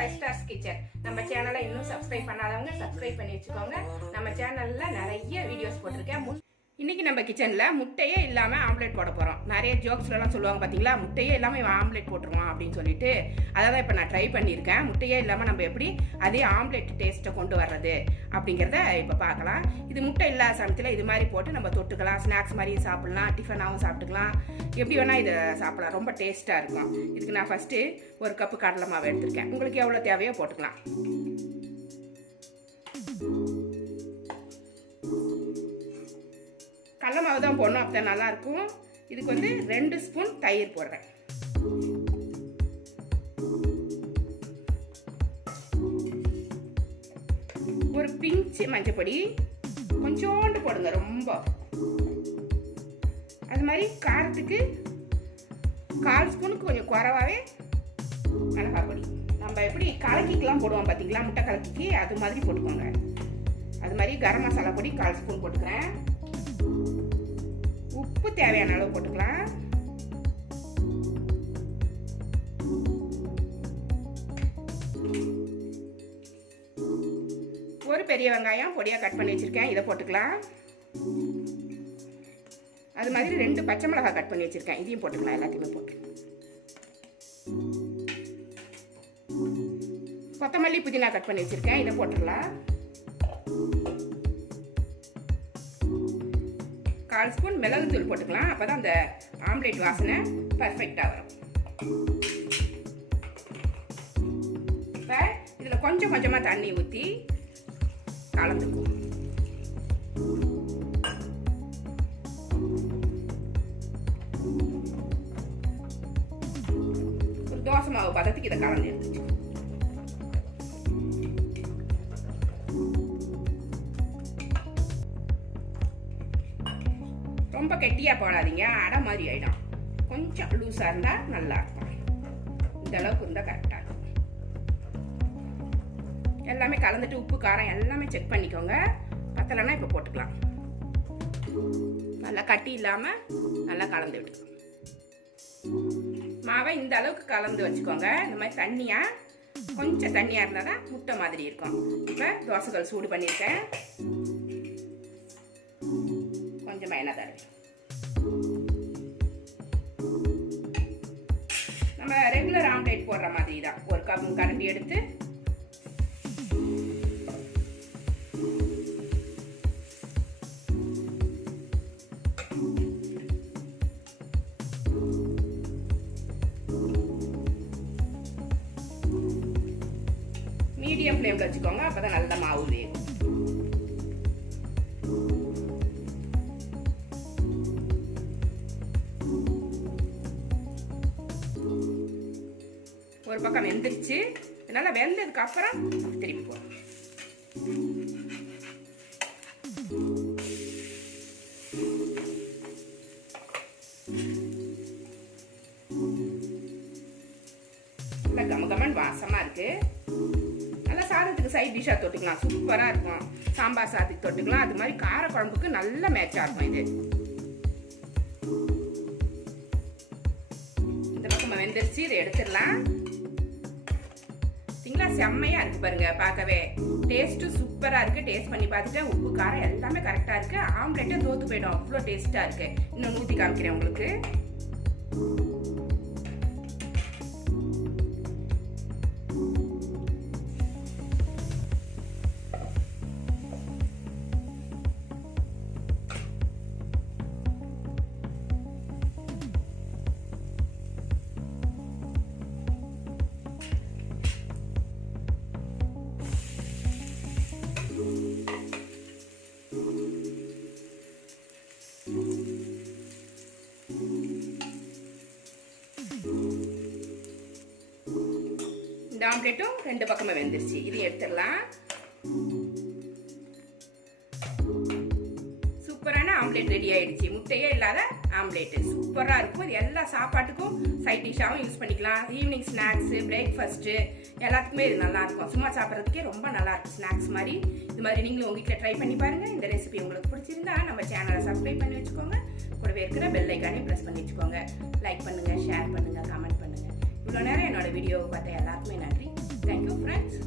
Five stars kitchen நம்ம சேனலை இன்னும் சப்ஸ்கிரைப் பண்ணாதவங்க சப்ஸ்கிரைப் பண்ணி வச்சுக்கோங்க. நம்ம சேனல்ல நிறைய வீடியோஸ் போட்டிருக்கேன். இன்றைக்கி நம்ம கிச்சனில் முட்டையே இல்லாமல் ஆம்லெட் போட போகிறோம் நிறைய ஜோக்ஸ்லலாம் சொல்லுவாங்க பார்த்தீங்களா முட்டையே இல்லாமல் இவன் ஆம்லெட் போட்டுருவான் அப்படின்னு சொல்லிட்டு அதை தான் இப்போ நான் ட்ரை பண்ணியிருக்கேன். முட்டையே இல்லாமல் நம்ம எப்படி அதே ஆம்லெட் டேஸ்ட்டை கொண்டு வர்றது அப்படிங்கிறத இப்போ பார்க்கலாம். இது முட்டை இல்லாத சமயத்தில் இது மாதிரி போட்டு நம்ம தொட்டுக்கலாம். ஸ்நாக்ஸ் மாதிரியும் சாப்பிட்லாம். டிஃபனாகவும் சாப்பிட்டுக்கலாம். எப்படி வேணால் இதை சாப்பிடலாம். ரொம்ப டேஸ்ட்டாக இருக்கும். இதுக்கு நான் ஃபஸ்ட்டு ஒரு கப்பு கடலை மாவு எடுத்திருக்கேன். உங்களுக்கு எவ்வளோ தேவையோ போட்டுக்கலாம். கடலை மாவு தான் போடணும் அப்போ நல்லா இருக்கும் இதுக்கு வந்து ரெண்டு ஸ்பூன் தயிர் போடுறேன். ஒரு பிஞ்சு மஞ்சப்பொடி கொஞ்சோண்டு போடுங்க ரொம்ப. அது மாதிரி காரத்துக்கு கால் ஸ்பூனுக்கு கொஞ்சம் குறவாவே மிளகாய் பொடி. நம்ம எப்படி கலக்கிக்கெலாம் போடுவோம் பார்த்தீங்களா முட்டை கலக்கிக்கு அது மாதிரி போட்டுக்கோங்க. அது மாதிரி கரம் மசாலா பொடி கால் ஸ்பூன் போட்டுக்கிறேன். தேவையான அளவு போட்டுக்கலாம். ஒரு பெரிய வெங்காயம் பொடியாக கட் பண்ணி வச்சுருக்கேன். இதை போட்டுக்கலாம். அது மாதிரி ரெண்டு பச்சை மிளகாய் கட் பண்ணி வச்சுருக்கேன். இதையும் போட்டுக்கலாம். எல்லாத்தையுமே போட்டுக்கலாம் கொத்தமல்லி புதினா கட் பண்ணி வச்சுருக்கேன். இதை போட்டுடலாம். கால் ஸ்பூன் மிளகுத்தூள் போட்டுக்கலாம். அப்போ தான் அந்த ஆம்லேட் வாசனை பர்ஃபெக்டாக வரும். இப்போ இதில் கொஞ்சம் கொஞ்சமாக தண்ணி ஊற்றி கலந்துக்கும் ஒரு தோசை மாவு பதத்துக்கு இதை கலந்து எடுத்துச்சு ரொம்ப கெட்டியாக போடாதீங்க. அடை மாதிரி ஆகிடும் கொஞ்சம் லூஸாக இருந்தால் நல்லா இருக்கும். இந்த அளவுக்கு இருந்தால் கரெக்டாக இருக்கும். எல்லாமே கலந்துட்டு உப்பு காரம் எல்லாமே செக் பண்ணிக்கோங்க. பத்தலைன்னா இப்போ போட்டுக்கலாம். நல்லா கட்டி இல்லாமல் நல்லா கலந்து விட்டுக்கலாம் மாவை இந்த அளவுக்கு கலந்து வச்சுக்கோங்க. இந்த மாதிரி தண்ணியாக கொஞ்சம் தண்ணியாக இருந்தால் தான் முட்டை மாதிரி இருக்கும். இப்போ தோசைகள் சூடு பண்ணியிருக்கேன். கொஞ்சமாக எண்ணெய் தடவை போடுற மாதிரி தான் ஒரு கப் கரண்டி எடுத்து மீடியம் ஃப்ளேமில் வச்சுக்கோங்க அப்போ தான் நல்ல மாவு வேகும். ஒரு பக்கம் வெந்துருச்சு. நல்லா வெந்ததுக்கு அப்புறம் திரும்பி போடணும். நல்லா கமகமன் வாசமாக இருக்கு. நல்லா சாதத்துக்கு சைட் டிஷ்ஷாக தொட்டுக்கலாம். சூப்பராக இருக்கும். சாம்பார் சாதத்துக்கு தொட்டுக்கலாம். அது மாதிரி கார குழம்புக்கு நல்ல மேட்சாக இருக்கும் இது. இந்த பக்கம் வெந்துருச்சு. இதை எடுத்துடலாம். சரிங்களா செம்மையாக இருக்கு பாருங்க பார்க்கவே. டேஸ்ட்டும் சூப்பராக இருக்கு. டேஸ்ட் பண்ணி பார்த்துட்டு உப்பு காரம் எல்லாமே கரெக்டாக இருக்கு. ஆம்லெட்டே தோத்து போயிடும். அவ்வளோ டேஸ்ட்டாக இருக்கு. இன்னும் ஊற்றி காமிக்கிறேன் உங்களுக்கு. இந்த ஆம்லெட்டும் ரெண்டு பக்கமும் வெந்துருச்சு. இதையும் எடுத்துடலாம். சூப்பரான ஆம்லேட் ரெடி ஆயிடுச்சு. முட்டையே இல்லாத ஆம்லேட் சூப்பராக இருக்கும். இது எல்லா சாப்பாட்டுக்கும் சைட் டிஷ்ஷாகவும் யூஸ் பண்ணிக்கலாம். ஈவினிங் ஸ்நாக்ஸு பிரேக்ஃபாஸ்ட்டு எல்லாத்துக்குமே இது நல்லாயிருக்கும். சும்மா சாப்பிட்றதுக்கே ரொம்ப நல்லாயிருக்கும் ஸ்நாக்ஸ் மாதிரி. இது மாதிரி நீங்களும் உங்கள் வீட்டில் ட்ரை பண்ணி பாருங்கள் இந்த ரெசிபி உங்களுக்கு பிடிச்சிருந்தா நம்ம சேனலை சப்ஸ்கிரைப் பண்ணி வச்சுக்கோங்க. கூடவே இருக்கிற பெல் ஐக்கானே ப்ரெஸ் பண்ணி வச்சுக்கோங்க. லைக் பண்ணுங்கள் ஷேர் பண்ணுங்கள் கமெண்ட் பண்ணுங்கள் இவ்வளோ நேரம் என்னோட வீடியோவை பார்த்த எல்லாருக்குமே நன்றி. Thank you friends